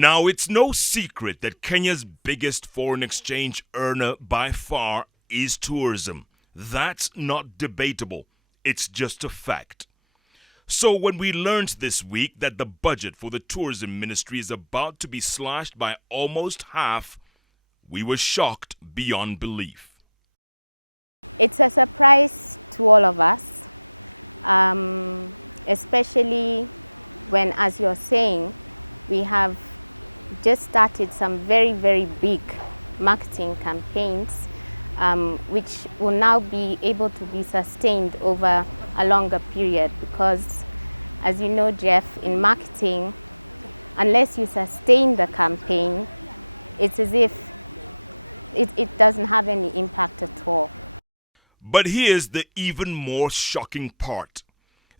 Now, it's no secret that Kenya's biggest foreign exchange earner by far is tourism. That's not debatable. It's just a fact. So when we learned this week that the budget for the tourism ministry is about to be slashed by almost half, we were shocked beyond belief. It's a surprise to all of us, especially when, as you're saying, we have just started some very, very big marketing campaigns, which will now be able to be sustained over a longer period because, as you know, Jeff, in marketing, unless you sustain the campaign, it's as if it doesn't have any impact at all. But here's the even more shocking part.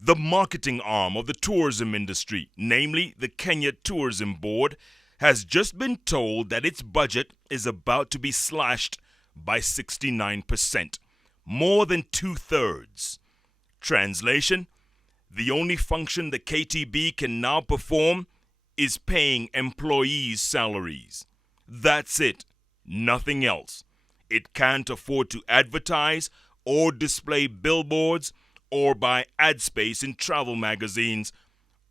The marketing arm of the tourism industry, namely the Kenya Tourism Board, has just been told that its budget is about to be slashed by 69%, more than 2/3. Translation: the only function the KTB can now perform is paying employees' salaries. That's it, nothing else. It can't afford to advertise or display billboards or buy ad space in travel magazines,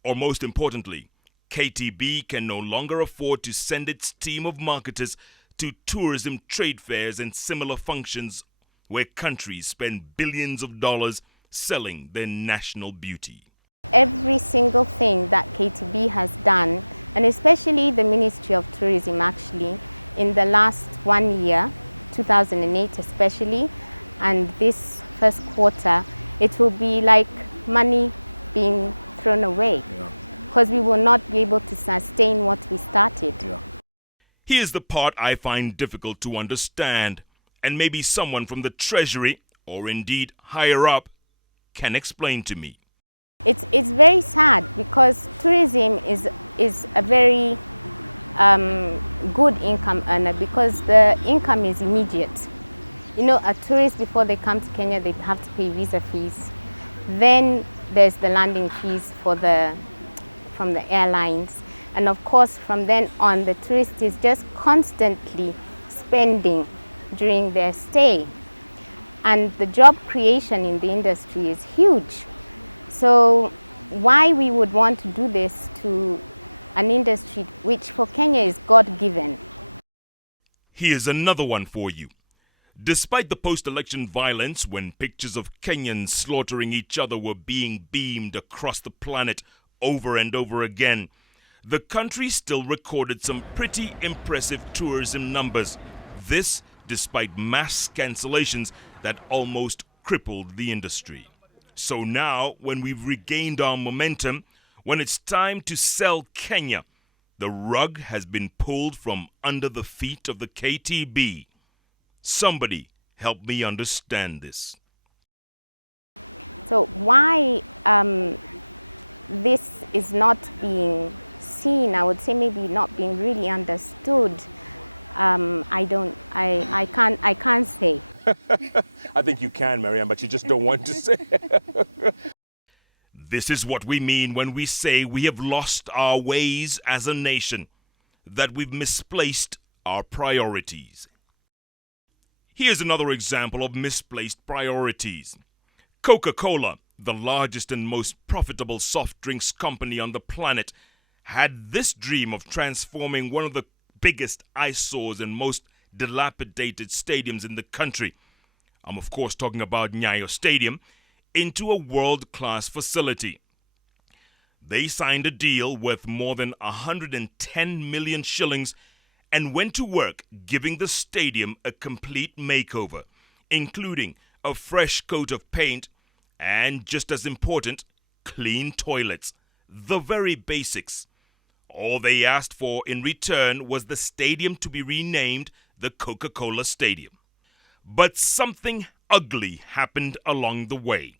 or most importantly, KTB can no longer afford to send its team of marketers to tourism trade fairs and similar functions where countries spend billions of dollars selling their national beauty. Every single thing that KTB has done, and especially the Ministry of Tourism actually, in the last 1 year, 2008 especially, and this first quarter, it will be like money being thrown away. Because we will not be able to sustain what we started. Here's the part I find difficult to understand, and maybe someone from the Treasury, or indeed higher up, can explain to me. It's very sad because tourism is a very good income earner because the income is immediate. You know, a tourist, before they come to Kenya, they have to pay visa fees. Then there's the landing fees from the airlines. And of course, from then on, the tourist is just constantly spending during their stay. And the job creation in the industry is huge. So why we would want to do this to an industry which for Kenya is God-given? Here's another one for you. Despite the post-election violence when pictures of Kenyans slaughtering each other were being beamed across the planet over and over again, the country still recorded some pretty impressive tourism numbers. This despite mass cancellations that almost crippled the industry. So now, when we've regained our momentum, when it's time to sell Kenya, the rug has been pulled from under the feet of the KTB. Somebody help me understand this. So why this is not being seen, I would say maybe not being really understood, I can't say. I think you can, Marianne, but you just don't want to say. This is what we mean when we say we have lost our ways as a nation, that we've misplaced our priorities. Here's another example of misplaced priorities. Coca-Cola, the largest and most profitable soft drinks company on the planet, had this dream of transforming one of the biggest eyesores and most dilapidated stadiums in the country, I'm of course talking about Nyayo Stadium, into a world-class facility. They signed a deal worth more than 110 million shillings and went to work giving the stadium a complete makeover, including a fresh coat of paint and, just as important, clean toilets, the very basics. All they asked for in return was the stadium to be renamed the Coca-Cola Stadium. But something ugly happened along the way.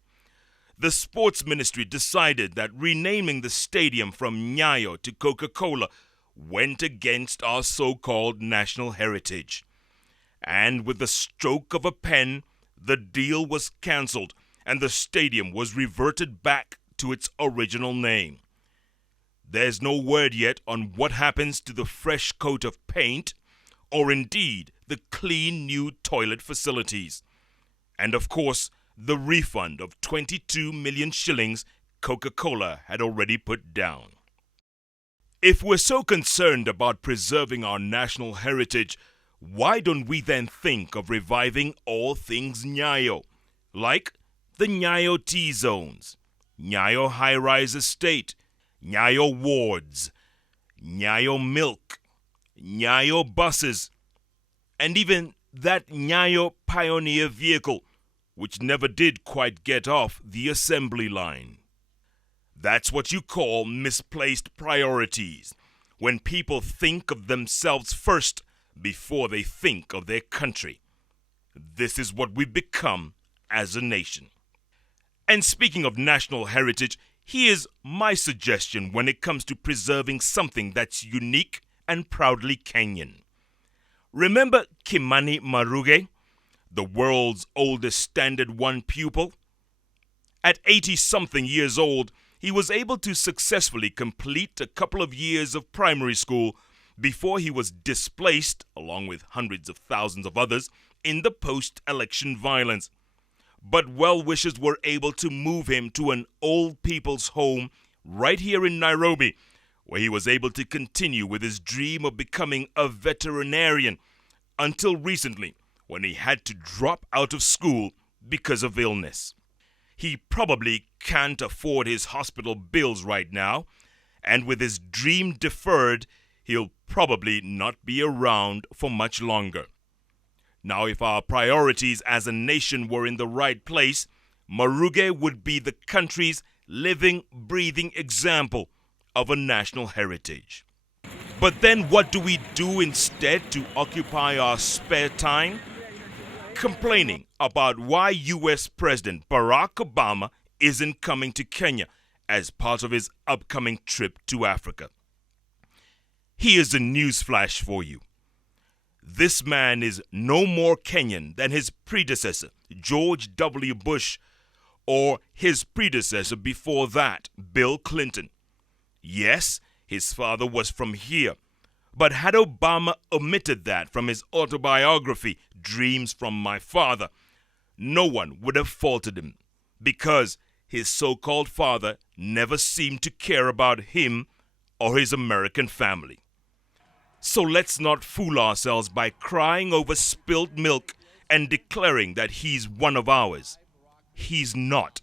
The sports ministry decided that renaming the stadium from Nyayo to Coca-Cola went against our so-called national heritage. And with the stroke of a pen, the deal was cancelled and the stadium was reverted back to its original name. There's no word yet on what happens to the fresh coat of paint, or indeed the clean new toilet facilities. And of course, the refund of 22 million shillings Coca-Cola had already put down. If we're so concerned about preserving our national heritage, why don't we then think of reviving all things Nyayo, like the Nyayo T-zones, Nyayo high-rise estate, Nyayo wards, Nyayo milk, Nyayo buses, and even that Nyayo pioneer vehicle, which never did quite get off the assembly line. That's what you call misplaced priorities, when people think of themselves first before they think of their country. This is what we've become as a nation. And speaking of national heritage, here's my suggestion when it comes to preserving something that's unique and proudly Kenyan. Remember Kimani Maruge, the world's oldest Standard 1 pupil? At 80-something years old, he was able to successfully complete a couple of years of primary school before he was displaced, along with hundreds of thousands of others, in the post-election violence. But well-wishers were able to move him to an old people's home right here in Nairobi, where he was able to continue with his dream of becoming a veterinarian until recently, when he had to drop out of school because of illness. He probably can't afford his hospital bills right now, and with his dream deferred, he'll probably not be around for much longer. Now, if our priorities as a nation were in the right place, Maruge would be the country's living, breathing example of a national heritage. But then what do we do instead to occupy our spare time? Complaining about why U.S. President Barack Obama isn't coming to Kenya as part of his upcoming trip to Africa. Here's a newsflash for you. This man is no more Kenyan than his predecessor, George W. Bush, or his predecessor before that, Bill Clinton. Yes, his father was from here, but had Obama omitted that from his autobiography, Dreams from My Father, no one would have faulted him, because his so-called father never seemed to care about him or his American family. So let's not fool ourselves by crying over spilt milk and declaring that he's one of ours. He's not,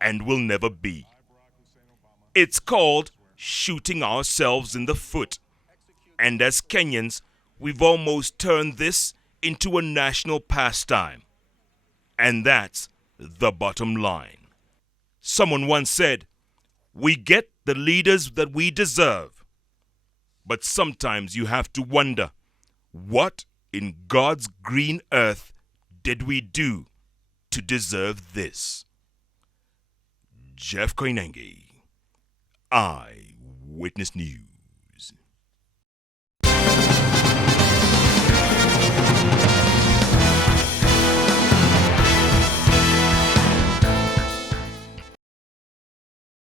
and will never be. It's called shooting ourselves in the foot. And as Kenyans, we've almost turned this into a national pastime. And that's the bottom line. Someone once said, "We get the leaders that we deserve." But sometimes you have to wonder, what in God's green earth did we do to deserve this? Jeff Koinange, Eyewitness News.